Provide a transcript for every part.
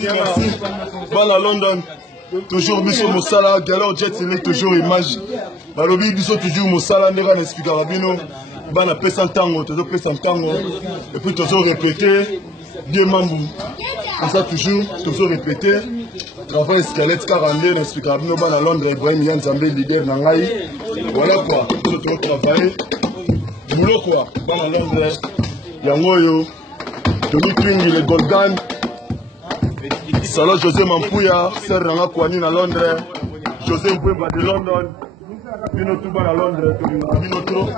Merci. Bon à London. Toujours biso Mosala, Galor Jet, c'est toujours image. Balobi biso toujours Mosala, ne va n'expliquer à Bino. Bana pesa tango, toujours pesa tango. Et puis toujours répéter. Bien mambu. Comme ça toujours répéter. Travail squelette 42, n'expliquer à Bino. Bana Londres, Ibrahim Yann Zambé, leader Nangaï. Voilà quoi. Toujours travailler. Boulot quoi. Bana Londres. Yangoyo. Tony Twing, le Goldan. Salon José Mampouya, Sir Ranga Kwani à Londres, José Mbouemba de London, Bino Touba à Londres, Bino Tro.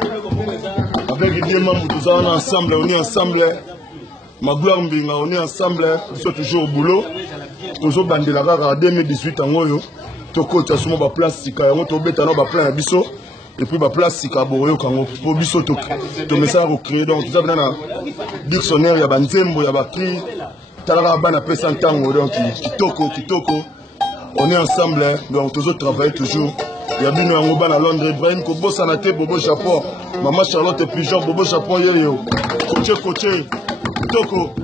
Avec des membres, on est ensemble, Magloire Mbinga, on est ensemble, nous sommes toujours au boulot. Toujours bandé la gare en 2018 en Oyo. Toko, tu as souvent ma place, si tu as un plan à Bisso, et puis ma place, si tu as Boroyo, pour Bisso, tu message recréé. Donc, tu as dans un dictionnaire, il y a Banzembo, il y a Bakri. Donc, kitoko, on est ensemble, donc toujours travailler toujours. Il y a bien un à Londres, Ibrahim, Kobo Sanate, Bobo Japon, Maman Charlotte et Pigeon, Bobo Japon, Yoyo, Coach, kitoko.